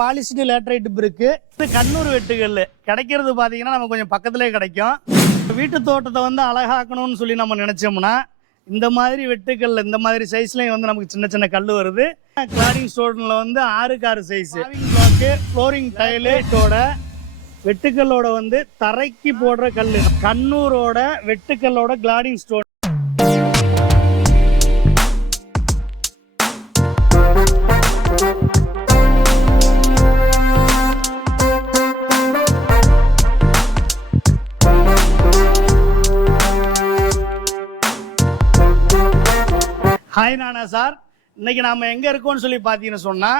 Polished laterite பிரிக்கு. இது கண்ணூர் வெட்டுக்கல் கிடைக்கிறது பார்த்தீங்கன்னா நம்ம கொஞ்சம் பக்கத்துலேயே கிடைக்கும். வீட்டு தோட்டத்தை வந்து அழகாக்கணும்னு சொல்லி நம்ம நினச்சோம்னா இந்த மாதிரி வெட்டுக்கல்ல இந்த மாதிரி சைஸ்லேயும் வந்து நமக்கு சின்ன சின்ன கல் வருது. கிளாடிங் ஸ்டோனில் வந்து 6க்கு 6 சைஸ் பிளாக்கு, ஃப்ளோரிங் டைலேட்டோட வெட்டுக்கல்லோட வந்து தரைக்கு போடுற கல். கண்ணூரோட வெட்டுக்கல்லோட கிளாடிங் ஸ்டோன். ஹாய் நானா சார், இன்னைக்கு நாம எங்க இருக்கோம்னு சொல்லி பாத்தீங்கன்னு சொன்னா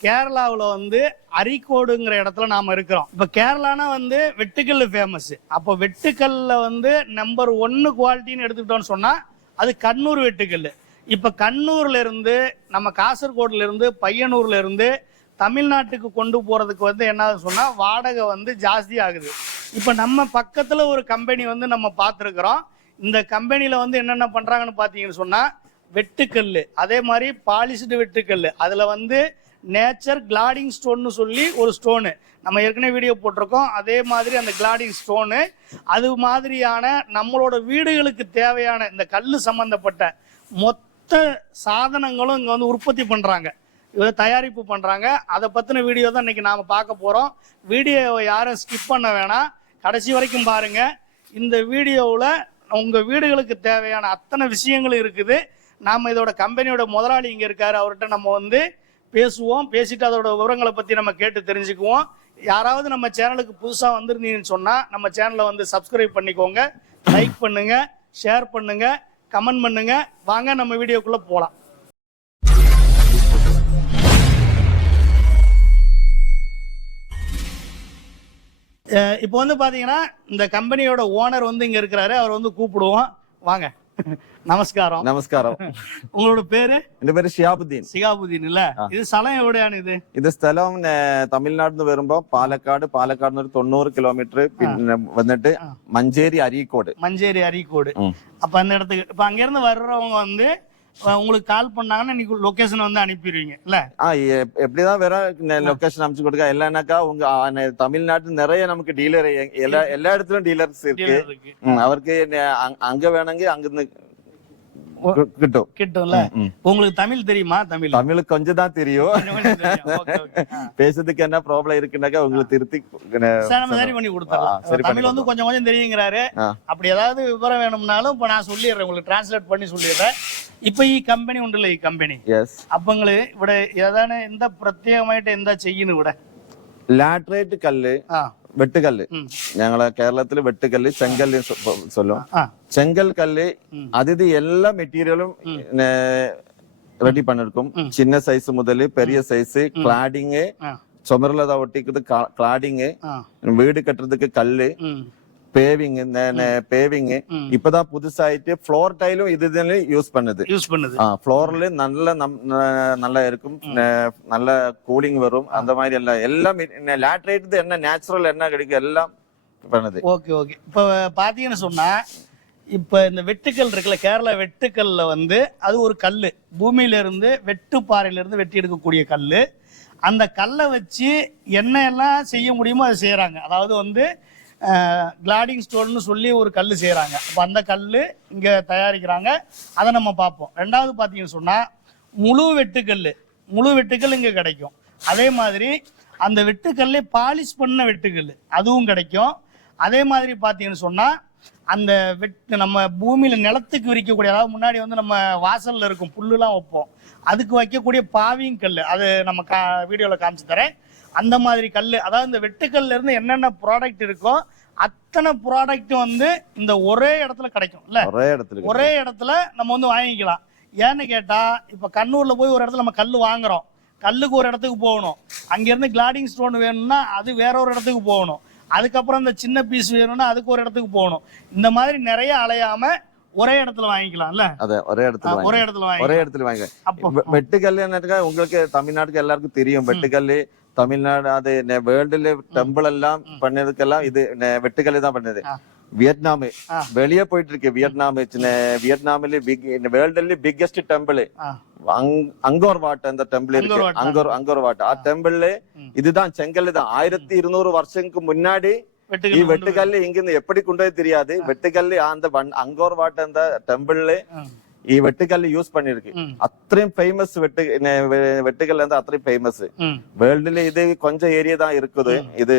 கேரளாவில் வந்து அரிக்கோடுங்கிற இடத்துல நாம இருக்கிறோம். இப்ப கேரளானா வந்து வெட்டுக்கல் ஃபேமஸ். அப்போ வெட்டுக்கல்ல வந்து நம்பர் 1 குவாலிட்டின்னு எடுத்துக்கிட்டோம்னு சொன்னா அது கண்ணூர் வெட்டுக்கல். இப்ப கண்ணூர்ல இருந்து நம்ம காசர்கோடுல இருந்து பையனூர்ல இருந்து தமிழ்நாட்டுக்கு கொண்டு போறதுக்கு வந்து என்ன சொன்னா வாடகை வந்து ஜாஸ்தி ஆகுது. இப்ப நம்ம பக்கத்துல ஒரு கம்பெனி வந்து நம்ம பார்த்துருக்கிறோம். இந்த கம்பெனியில வந்து என்னென்ன பண்றாங்கன்னு பாத்தீங்கன்னு சொன்னா வெட்டுக்கல், அதே மாதிரி பாலிஷ்டு வெட்டுக்கல், அதுல வந்து நேச்சர் கிளாடிங் ஸ்டோன்னு சொல்லி ஒரு ஸ்டோனு நம்ம ஏற்கனவே வீடியோ போட்டிருக்கோம். அதே மாதிரி அந்த கிளாடிங் ஸ்டோனு அது மாதிரியான நம்மளோட வீடுகளுக்கு தேவையான இந்த கல் சம்பந்தப்பட்ட மொத்த சாதனங்களும் இங்கே வந்து உற்பத்தி பண்ணுறாங்க, இதை தயாரிப்பு பண்ணுறாங்க. அதை பற்றின வீடியோ தான் இன்னைக்கு நாம் பார்க்க போகிறோம். வீடியோவை யாரும் ஸ்கிப் பண்ண வேணாம், கடைசி வரைக்கும் பாருங்கள். இந்த வீடியோவில் உங்கள் வீடுகளுக்கு தேவையான அத்தனை விஷயங்களும் இருக்குது. நாம் இதோட கம்பெனியோட முதலாளி இங்கே இருக்காரு, அவர்கிட்ட நம்ம வந்து பேசுவோம். பேசிட்டு அதோட விவரங்களை பற்றி நம்ம கேட்டு தெரிஞ்சுக்குவோம். யாராவது நம்ம சேனலுக்கு புதுசாக வந்துருந்தீங்கன்னு சொன்னால் நம்ம சேனலை வந்து சப்ஸ்கிரைப் பண்ணிக்கோங்க, லைக் பண்ணுங்க, ஷேர் பண்ணுங்க, கமெண்ட் பண்ணுங்க. வாங்க நம்ம வீடியோக்குள்ளே போகலாம். இப்போ வந்து பார்த்தீங்கன்னா இந்த கம்பெனியோட ஓனர் வந்து இங்கே இருக்கிறாரு, அவர் வந்து கூப்பிடுவோம். வாங்க. நமஸ்காரம். நமஸ்காரம். உங்களோட பேரு? എന്റെ പേര് ഷിയാബുദ്ദീൻ. ഷിയാബുദ്ദീൻ അല്ലേ? ഇത് സ്ഥലം എവിടെയാണ്? ഇത് സ്ഥലം തമിഴ്നാട്ടിൽ നിന്ന് വരുമ്പോ പാലക്കാട് ഒരു 90 കിലോമീറ്റർ പിന്നെ വന്നിട്ട് മഞ്ചേരി അരീക്കോട്. மஞ்சேரி அரிக்கோடு. அப்ப அந்த இடத்துக்கு இப்ப அங்க இருந்து வர்றவங்க வந்து உங்களுக்கு கால் பண்ணாங்கன்னா நீங்க லொகேஷன் வந்து அனுப்பிடுவீங்க இல்ல? எப்படிதான் வேற லொகேஷன் அனுப்பிச்சு கொடுக்க. இல்லைன்னாக்கா உங்க தமிழ்நாட்டு நிறைய நமக்கு டீலர் எல்லா இடத்துலயும் டீலர்ஸ் இருக்கு. அவருக்கு அங்க வேணுங்க அங்கிருந்து கிட்டும் கிட்டும்ல. உங்களுக்கு தமிழ் தெரியுமா? தமிழ் கொஞ்சம் தான் தெரியும். பேசுறதுக்கு என்ன ப்ராப்ளம் இருக்குன்னாக்கா உங்களுக்கு திருத்தி சரி பண்ணி கொடுத்துறோம். தமிழ் வந்து கொஞ்சம் கொஞ்சம் தெரியுங்கிறாரு. அப்படி ஏதாவது விவரம் வேணும்னாலும் இப்ப நான் சொல்லிடுறேன், உங்களுக்கு டிரான்ஸ்லேட் பண்ணி சொல்லிடுறேன். ഇപ്പൊ ഈ കമ്പനി ഉണ്ടല്ലോ, ഈ കമ്പനി അപ്പൊ നിങ്ങള് ഇവിടെ ഏതാണ് എന്താ പ്രത്യേകമായിട്ട് എന്താ ചെയ്യുന്നത് ഇവിടെ? ലാറ്ററൈറ്റ് കല്ല്, വെട്ടുകല്ല്. ഞങ്ങളെ കേരളത്തില് വെട്ടുകല്ല്, ചെങ്കല്ല് சொல்லும். செங்கல் கல்லு அது எல்லா மெட்டீரியலும் ரெடி பண்ணிருக்கும். சின்ன சைஸ் முதல் பெரிய சைஸ், கிளாடிங், சுமர்ல ஒட்டிக்கிறது கிளாடிங், வீடு கட்டுறதுக்கு கல்லு, பேவிங், பேவிங். இப்பதான் புதுசாயிட்டு ஃப்ளோர் டைலும் இது யூஸ் பண்ணுது. ஃப்ளோர்ல நல்லா இருக்கும், நல்ல கூலிங் வரும். அந்த மாதிரி எல்லாம் லேட்டரைட் என்ன நேச்சுரல் என்ன கிடைக்கும் எல்லாம் பண்ணுது. Okay okay. இப்ப பாத்தீங்கன்னு சொன்னா இப்ப இந்த வெட்டுக்கல் இருக்குல்ல, கேரளா வெட்டுக்கல்ல வந்து அது ஒரு கல்லு, பூமியில இருந்து வெட்டுப்பாறையில இருந்து வெட்டி எடுக்கக்கூடிய கல்லு. அந்த கல்லை வச்சு என்ன எல்லாம் செய்ய முடியுமோ அதை செய்யறாங்க. அதாவது வந்து கிளாடிங் ஸ்டோன்னு சொல்லி ஒரு கல் செய்கிறாங்க. அப்போ அந்த கல் இங்கே தயாரிக்கிறாங்க, அதை நம்ம பார்ப்போம். ரெண்டாவது பார்த்தீங்கன்னு சொன்னால் முழு வெட்டுக்கல் இங்கே கிடைக்கும். அதே மாதிரி அந்த வெட்டுக்கல்லே பாலிஷ் பண்ண வெட்டுக்கல் அதுவும் கிடைக்கும். அதே மாதிரி பார்த்தீங்கன்னு சொன்னால் அந்த நம்ம பூமியில் நிலத்துக்கு விரிக்கக்கூடிய, அதாவது முன்னாடி வந்து நம்ம வாசலில் இருக்கும் புல்லுலாம் வைப்போம், அதுக்கு வைக்கக்கூடிய பாவிங் கல், அது நம்ம வீடியோவில் காமிச்சு தரேன். அந்த மாதிரி கல், அதாவது இந்த வெட்டுக்கல்ல இருந்து என்னென்ன ப்ராடக்ட் இருக்கோ அத்தனை ப்ராடக்ட் வந்து இந்த ஒரே இடத்துல கிடைக்கும் இல்ல? ஒரே இடத்துல நம்ம வந்து வாங்கிக்கலாம். ஏன்னு கேட்டா இப்ப கண்ணூர்ல போய் ஒரு இடத்துல நம்ம கல் வாங்குறோம், கல்லுக்கு ஒரு இடத்துக்கு போகணும். அங்கிருந்து கிளாடிங் ஸ்டோன் வேணும்னா அது வேற ஒரு இடத்துக்கு போகணும். அதுக்கப்புறம் இந்த சின்ன பீஸ் வேணும்னா அதுக்கு ஒரு இடத்துக்கு போகணும். இந்த மாதிரி நிறைய அலையாம ஒரே இடத்துல வாங்கிக்கலாம்ல? ஒரே இடத்துல வாங்கிக்கலாம். வெட்டுக்கல் உங்களுக்கு தமிழ்நாட்டுக்கு எல்லாருக்கும் தெரியும். வெட்டுக்கல் தமிழ்நாடு அது வேர்ல்டுல டெம்பிள் எல்லாம் பண்ணதுக்கெல்லாம் இது வெட்டுக்கல்லே தான் பண்ணது. வியட்நாம் வெளியே போயிட்டு இருக்கு. வியட்நாமில் வேர்ல்ட்ல பிக்கெஸ்ட் டெம்பிள் அங்கோர் வாட் அந்த டெம்பிள் இருக்கு. அங்கோர் வாட் ஆ டெம்பிள் இதுதான் செங்கல் தான். 1200 வருஷத்துக்கு முன்னாடி வெட்டுக்கல்லு இங்கிருந்து எப்படி கொண்டு தெரியாது. வெட்டுக்கல்லு அந்த அங்கோர் வாட் அந்த டெம்பிள்ல ഈ വെട്ടുകല്ല് യൂസ് പണിയെടുക്ക്. അത്രയും ഫേമസ് വെട്ടുകല്ല് എന്താ അത്രയും ഫേമസ്. വേൾഡില് ഇത് കൊഞ്ച ഏരിയ താ ഇരിക്കുന്നത്. ഇത്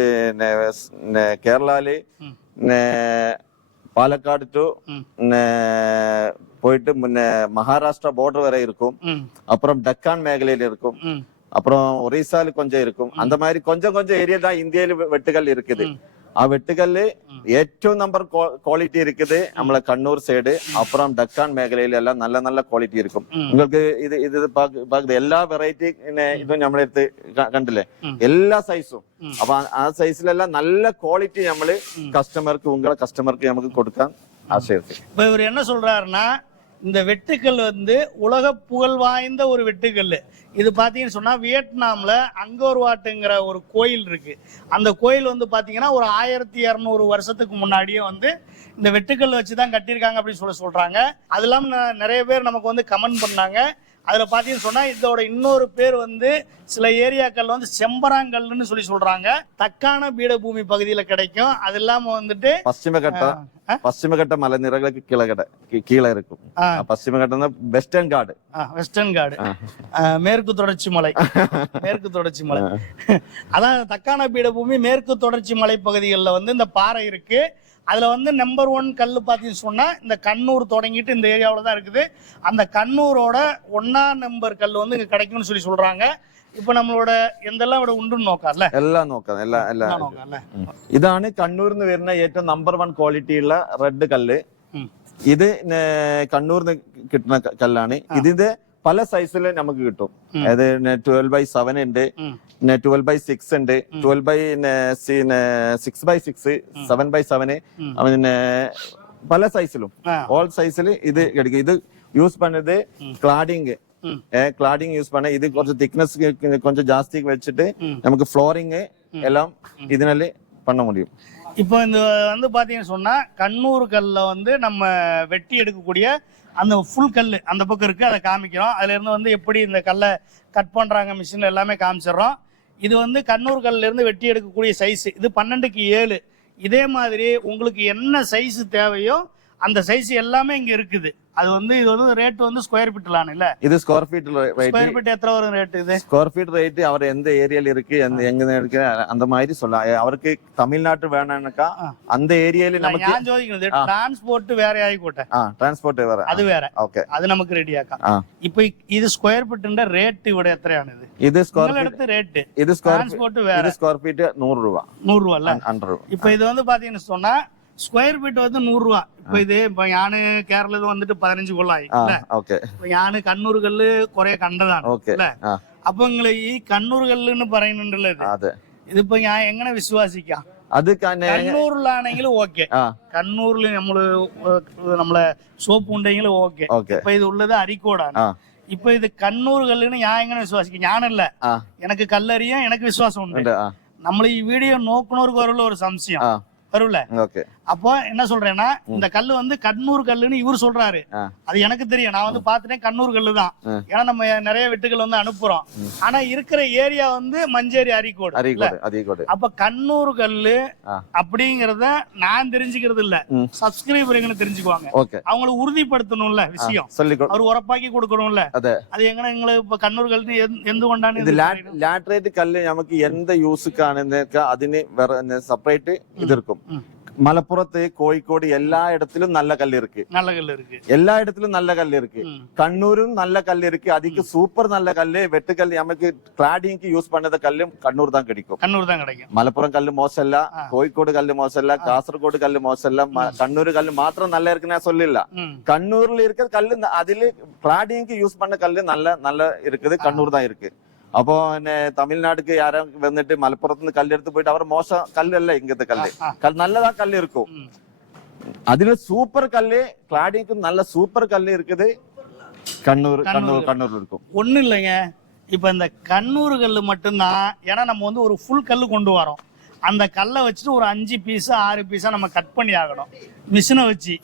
കേരളാല് പാലക്കാട് ടു போயிட்டு மகாராஷ்டிரா பார்டர் வரை இருக்கும். அப்புறம் டக்கான் மேഖലയിൽ இருக்கும். அப்புறம் ஒரிசால கொஞ்சம் இருக்கும். அந்த மாதிரி கொஞ்சம் கொஞ்சம் ஏரியா தான் இந்தியால வெட்டுக்கல் இருக்குது. ആ വെട്ടുകല്ല് ഏറ്റവും നമ്പർ ക്വാളിറ്റി இருக்குது നമ്മളെ കണ്ണൂർ സൈഡ്. അപ്പുറം ഡക്കാൻ മേഖലയിലെല്ലാം നല്ല നല്ല ക്വാളിറ്റി ഇരിക്കും. നിങ്ങൾക്ക് ഇത് പാകുന്നത് എല്ലാ വെറൈറ്റി ഇതും നമ്മളെടുത്ത് കണ്ടില്ലേ, എല്ലാ സൈസും. അപ്പൊ ആ സൈസിലെല്ലാം നല്ല ക്വാളിറ്റി നമ്മള് கஸ்டமருக்கு உங்களை கஸ்டமருக்கு நமக்கு கொடுക്കാൻ ஆசையிருக்கு. இப்ப இவர் என்ன சொல்றாருன்னா, இந்த வெட்டுக்கல் வந்து உலக புகழ் வாய்ந்த ஒரு வெட்டுக்கல். இது பாத்தீங்கன்னு சொன்னா வியட்நாம்ல அங்கோர் வாட்டுங்கிற ஒரு கோயில் இருக்கு. அந்த கோயில் வந்து பாத்தீங்கன்னா ஒரு 1200 வருஷத்துக்கு முன்னாடியே வந்து இந்த வெட்டுக்கல் வச்சுதான் கட்டியிருக்காங்க அப்படின்னு சொல்றாங்க. அது இல்லாம நிறைய பேர் நமக்கு வந்து கமெண்ட் பண்ணாங்க. அதுல பாத்தீங்கன்னு சொன்னா இதோட இன்னொரு பேர் வந்து சில ஏரியாக்கள் வந்து செம்பராங்கல்னு சொல்றாங்க. தக்கான பீடபூமி பகுதியில கிடைக்கும். அது இல்லாம வந்துட்டு பশ্চিமகட்ட மலைநிறங்களுக்கு கீழே இருக்கும். பশ্চিமகட்டம் வெஸ்டர்ன் காடு. வெஸ்டர்ன் காடு மேற்கு தொடர்ச்சி மலை. மேற்கு தொடர்ச்சி மலை அதான் தக்கான பீடபூமி மேற்கு தொடர்ச்சி மலை பகுதிகளில் வந்து இந்த பாறை இருக்கு. அதுல வந்து நம்பர் 1 கல் பாத்தீங்கன்னு சொன்னா இந்த கண்ணூர் தொடங்கிட்டு இந்த ஏரியாவில தான் இருக்குது. அந்த கண்ணூரோட 1ஆம் நம்பர் கல் வந்து இங்க கிடைக்கும்னு சொல்றாங்க. ഇപ്പൊ നമ്മളോട് എന്തെല്ലാം ഇവിടെ ഉണ്ടെന്ന് നോക്കാം അല്ലേ? എല്ലാം നോക്കാം. ഇതാണ് കണ്ണൂരിന്ന് വരുന്ന ഏറ്റവും നമ്പർ 1 ക്വാളിറ്റി ഉള്ള റെഡ് കല്ല്. ഇത് കണ്ണൂരിന്ന് കിട്ടുന്ന കല്ലാണ്. ഇതിന്റെ പല സൈസില് നമുക്ക് കിട്ടും. അതായത് 12/7 ഉണ്ട്, 12/6 ഉണ്ട്, 6/6, 7/7, പിന്നെ പല സൈസിലും ഓൾ സൈസിൽ ഇത് கிடைக்கும். ഇത് യൂസ് பண்ணது கிளாடிங் யூஸ் பண்ண. இது கொஞ்சம் திக்னஸ் கொஞ்சம் ஜாஸ்தி வச்சுட்டு நமக்கு ஃப்ளோரிங் எல்லாம் இதனால பண்ண முடியும். இப்போ இந்த வந்து பாத்தீங்கன்னு சொன்னா கண்ணூர் கல்ல வந்து நம்ம வெட்டி எடுக்கக்கூடிய அந்த ஃபுல் கல் அந்த பக்கம் இருக்கு. அதை காமிக்கிறோம். அதுல இருந்து வந்து எப்படி இந்த கல்லை கட் பண்றாங்க மிஷின் எல்லாமே காமிச்சிடறோம். இது வந்து கண்ணூர் கல்ல இருந்து வெட்டி எடுக்கக்கூடிய சைஸ். இது 12x7. இதே மாதிரி உங்களுக்கு என்ன சைஸ் தேவையோ அந்த சைஸ் எல்லாமே இங்க இருக்குது. அது வந்து இது வந்து ரேட் வந்து ஸ்கொயர் ஃபீட்லான இல்ல, இது square feet rate. Square feet எത്ര வரும் ரேட்? இது ஸ்கொயர் ஃபீட் ரேட் அவர் எந்த ஏரியால இருக்கு எங்க இருக்கு அந்த மாதிரி சொல்ல. அவருக்கு தமிழ்நாட்டு வேணும்னாக்கா அந்த ஏரியால நமக்கு நான் ஜோதிக்கிறது டிரான்ஸ்போர்ட் வேற ஆயிக்கோட்டே. டிரான்ஸ்போர்ட் வேற, அது வேற. ஓகே, அது நமக்கு ரெடி ஆக்கா. இப்போ இது ஸ்கொயர் ஃபீட்ன்ற ரேட் ഇവിടെ എത്രയാണ്? இது ஸ்கொயர் ஃபீட் எடுத்து ரேட். இது ஸ்கொயர் டிரான்ஸ்போர்ட் வேற. இது ஸ்கொயர் ஃபீட் 100 ரூபாய். 100 ரூபாய் இல்ல? 100 ரூபாய். இப்போ இது வந்து பாத்தீங்கன்னா சொன்னா സ്ക്വയർ ഫീറ്റ് വന്ന് 100 രൂപ. ഇപ്പൊ ഇത് ഇപ്പൊ ഞാന് കേരളത്തിൽ വന്നിട്ട് 15 കൊല്ലായി. ഞാന് കണ്ണൂറുകളില് കുറെ കണ്ടതാണ് അല്ലെ. അപ്പൊ നിങ്ങള് ഈ കണ്ണൂറുകളിൽ പറയുന്നുണ്ടല്ലോ, ഇതിപ്പോ ഞാൻ എങ്ങനെ വിശ്വസിക്കാം? അത് കണ്ണൂരിലാണെങ്കിലും ഓക്കെ, കണ്ണൂരിൽ നമ്മളെ സോപ്പ് ഉണ്ടെങ്കിലും ഓക്കെ. ഇപ്പൊ ഇത് ഉള്ളത് അരീക്കോടാണ്. ഇപ്പൊ ഇത് കണ്ണൂറുകളിൽ ഞാൻ എങ്ങനെ വിശ്വസിക്കാം? ഞാനല്ല, എനിക്ക് കല്ലറിയാൻ എനിക്ക് വിശ്വാസമുണ്ട്. നമ്മൾ ഈ വീഡിയോ നോക്കുന്നവർക്ക് വരുള്ള ഒരു സംശയം வரும்ல. அப்போ என்ன சொல்றேன்னா, இந்த கல்லு வந்து கண்ணூர் கல்லுன்னு இவர் சொல்றாரு. அது எனக்கு தெரியும். நான் வந்து பாத்துட்டேன் கண்ணூர் கல்லு தான். ஏன்னா நம்ம நிறைய வெட்டுகள் வந்து அனுப்புறோம். ஆனா இருக்கிற ஏரியா வந்து மஞ்சேரி அரிக்கோடு. அப்ப கண்ணூர் கல்லு அப்படிங்கறத நான் தெரிஞ்சுக்கிறது இல்ல, சப்ஸ்கிரைபர் எங்க தெரிஞ்சுக்குவாங்க. அவங்களுக்கு உறுதிப்படுத்தணும்ல விஷயம், அவர் உரப்பாக்கி கொடுக்கணும்ல. அது எங்க எங்களுக்கு இப்ப கண்ணூர் கல்லு എന്തുകൊണ്ടാണ് ഇത് ലാറ്ററേറ്റ് കല്ല് നമുക്ക് എന്ത് യൂസ്ക്കാണ് അതിന് സെപ്പറേറ്റ് ഇതിരിക്കും. மலப்புறத்து கோழிக்கோடு எல்லா இடத்திலும் நல்ல கல் இருக்கு. எல்லா இடத்திலும் நல்ல கல் இருக்கு. கண்ணூரும் நல்ல கல் இருக்கு. அதுக்கு சூப்பர் நல்ல கல்லு வெட்டுக்கல் நமக்கு கிளாடிங்க்கு யூஸ் பண்ணத கல்லும் கண்ணூர் தான் கிடைக்கும். மலப்புறம் கல்லு மோசம் இல்ல, கோழிக்கோடு கல்லு மோசம் இல்ல, காசர்கோடு கல்லு மோசம் இல்ல, கண்ணூர் கல்லு மாத்திரம் நல்லா இருக்குன்னு நான் சொல்லல. கண்ணூர்ல இருக்கிற கல்லு அதில் கிளாடிங்க்கு யூஸ் பண்ண கல்லு நல்ல இருக்குது. கண்ணூர் தான் இருக்கு. அப்போ தமிழ்நாட்டுக்கு யாரும் வந்துட்டு மலப்புறத்துல கல் எடுத்து போயிட்டு அவர் மோசம் கல் இல்ல, இங்கத்த கல் நல்லதா கல் இருக்கும். அதுல சூப்பர் கல்லு கிளாடிங்க்கு நல்ல சூப்பர் கல்லு இருக்குது. கண்ணூர் இருக்கும். ஒண்ணு இல்லைங்க, இப்ப இந்த கண்ணூர் கல்லு மட்டும்தான். ஏன்னா நம்ம வந்து ஒரு ஃபுல் கல்லு கொண்டு வரோம். அந்த கல்லை வச்சுட்டு ஒரு 5 பீஸு 6 பீஸா நம்ம கட் பண்ணி ஆகணும் மிஷினை வச்சு.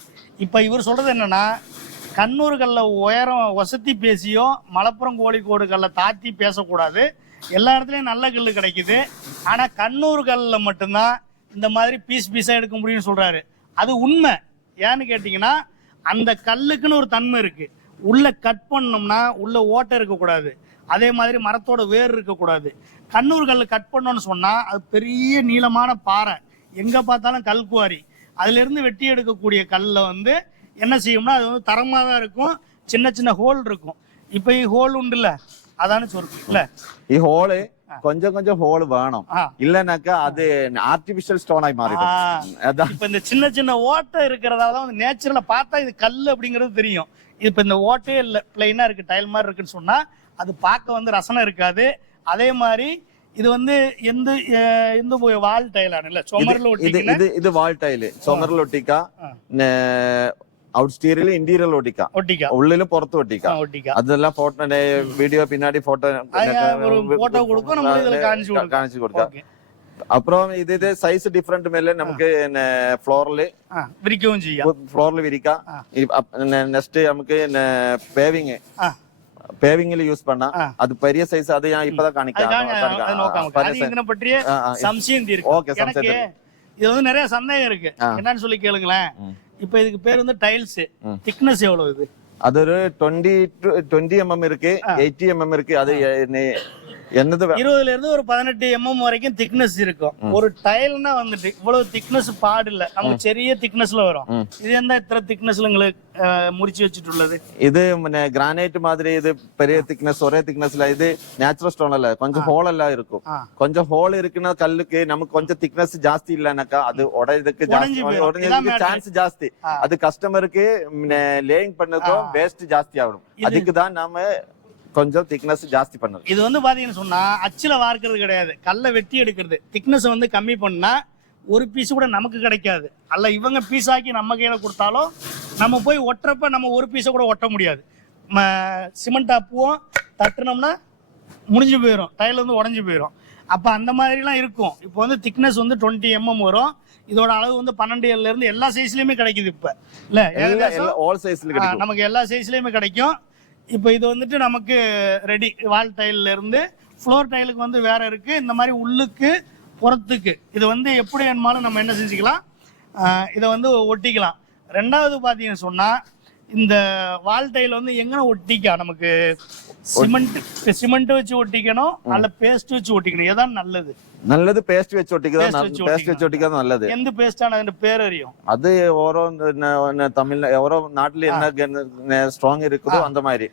இப்போ இவர் சொல்றது என்னன்னா, கண்ணூர் கல்லை உயரம் வசதி பேசியோ மலப்புறம் கோழிக்கோடு கல்லை தாத்தி பேசக்கூடாது. எல்லா இடத்துலையும் நல்ல கல் கிடைக்குது. ஆனா கண்ணூர் கல்ல மட்டும்தான் இந்த மாதிரி பீஸா எடுக்க முடியும்னு சொல்றாரு. அது உண்மை. ஏன்னு கேட்டீங்கன்னா, அந்த கல்லுக்குன்னு ஒரு தன்மை இருக்கு. உள்ள கட் பண்ணோம்னா உள்ள ஓட்டை இருக்கக்கூடாது. அதே மாதிரி மரத்தோட வேர் இருக்கக்கூடாது. கண்ணூர் கல் கட் பண்ணோம்னு சொன்னா அது பெரிய நீளமான பாறை, எங்க பார்த்தாலும் கல்குவாரி. அதுல இருந்து வெட்டி எடுக்கக்கூடிய கல்ல வந்து என்ன செய்யும்னா அது வந்து தரமா தான் இருக்கும். சின்ன சின்ன ஹோல் இருக்கும். இப்ப ஹோல் உண்டுல்ல, அதானு சொல்றேன் இல்ல, ஹோலு கொஞ்சம் கொஞ்சம் ஹோல் வேணும். இல்லனாக்கா அது ஆர்டிபிஷியல் ஸ்டோன் ஆகி மாறிடும். இப்ப இந்த சின்ன சின்ன ஓட்டை இருக்கிறதால வந்து நேச்சுரலா பார்த்தா இது கல் அப்படிங்கிறது தெரியும். இப்ப இந்த ஓட்டே இல்ல, பிளைனா இருக்கு, டைல் மாதிரி இருக்குன்னு சொன்னா அது பார்க்க வந்து ரசனை இருக்காது. அதே மாதிரி இது வந்து எந்த வால் டைலான இல்ல ചുമരിൽ ഒട്ടിക്കുന്ന ഇത് വാൾ ടൈല് ചുമരിൽ ഒട്ടിക്കാം, ഔട്ട്സ്റ്റീരിയൽ ഇന്റീരിയൽ ഒട്ടിക്കാം, ഉള്ളിലും പുറത്തും ഒട്ടിക്കാം. അതെല്ലാം ഫോട്ടോ വീഡിയോ പിന്നാടി ഫോട്ടോ കൊടുക്കും, നമ്മൾ ഇതിൽ കാണിച്ചു കൊടുക്കാം. அப்புறம் இது சைஸ் டிஃபரெண்ட் மேல நமக்கு ஃப்ளோர்ல விரிக்கவும் செய்யும். ஃப்ளோர்ல விரிக்கா. நெக்ஸ்ட் நமக்கு பேவிங்ல யூஸ் பண்ணா அது பெரிய சைஸ். அது இப்பதான் காணிக்கிறேன் பற்றிய சம்சயம் தீர்க்கும். எனக்கு இது வந்து நிறைய சந்தேகம் இருக்கு. என்னன்னு சொல்லி கேளுங்களேன். இப்ப இதுக்கு பேர் வந்து டைல்ஸ். திக்னஸ் எவ்வளவு இது? அது ஒரு 20 mm இருக்கு, 80 mm இருக்கு. அது என்னது 20ல இருந்து ஒரு 18 mm வரைக்கும் திக்னஸ் இருக்கும். ஒரு டைல்னா வந்துட்டு இவ்வளவு திக்னஸ் பாடு இல்ல, நமக்கு பெரிய திக்னஸ்ல வரும். இது என்ன இத்தனை திக்னஸ்ல உங்களுக்கு முறிச்சு வச்சிட்டுள்ளது? இது கிரானைட் மாதிரி. இது பெரிய திக்னஸ், ஒரே திக்னஸ்ல. இது நேச்சுரல் ஸ்டோன் அல்ல, கொஞ்சம் ஹோல் எல்லாம் இருக்கும். கொஞ்சம் ஹோல் இருக்குன்னா கல்லுக்கு நமக்கு கொஞ்சம் திக்னஸ் ஜாஸ்தி இல்லனாக்கா அது உடையதுக்கு சான்ஸ் ஜாஸ்தி. அது கஸ்டமருக்கு லேயிங் பண்ணதும் வேஸ்ட் ஜாஸ்தி ஆகும். அதுக்கு தான் நாம கொஞ்சம் திக்னஸ் ஜாஸ்தி பண்ணுது. இது வந்து பாத்தீங்கன்னு சொன்னா அச்சுல வார்க்கிறது கிடையாது, கல்லை வெட்டி எடுக்கிறது. திக்னஸ் வந்து கம்மி பண்ணா ஒரு பீஸ் கூட நமக்கு கிடைக்காது. அல்ல இவங்க பீஸ் ஆக்கி நம்ம கையில கொடுத்தாலும் நம்ம போய் ஒட்டுறப்ப நம்ம ஒரு பீஸை கூட ஒட்ட முடியாது. சிமெண்ட் அப்புவும் தட்டுனோம்னா முடிஞ்சு போயிடும், டைல் வந்து உடஞ்சி போயிடும். அப்ப அந்த மாதிரிலாம் இருக்கும். இப்போ வந்து திக்னஸ் வந்து 20 mm வரும். இதோட அளவு வந்து 12 ல இருந்து எல்லா சைஸ்லயுமே கிடைக்குது. இப்ப இல்ல நமக்கு எல்லா சைஸ்லயுமே கிடைக்கும். இப்போ இது வந்துட்டு நமக்கு ரெடி. வால் டைல்ல இருந்து ஃப்ளோர் டைலுக்கு வந்து வேற இருக்கு. இந்த மாதிரி உள்ளுக்கு புறத்துக்கு இது வந்து எப்படி வேணுமாலும் நம்ம என்ன செஞ்சுக்கலாம், இதை வந்து ஒட்டிக்கலாம். ரெண்டாவது பாத்தீங்கன்னு சொன்னா இந்த வால் டைல் வந்து எங்க ஒட்டிக்கா, நமக்கு சிமெண்ட் வச்சு ஒட்டிக்கணும் அல்ல பேஸ்ட் வச்சு ஒட்டிக்கணும்? ஏதான் நல்லது? நல்லது பேஸ்ட் வச்சு ஒட்டிக்கதான். பேஸ்ட் வச்சு ஒட்டிக்கதான் நல்லது. எந்த பேஸ்டான അതിന്റെ பேர் அறியும்? அது ஓரோ தமிழ்ல ஓரோ நாட்டுல என்ன ஸ்ட்ராங் இருக்குதோ அந்த மாதிரி.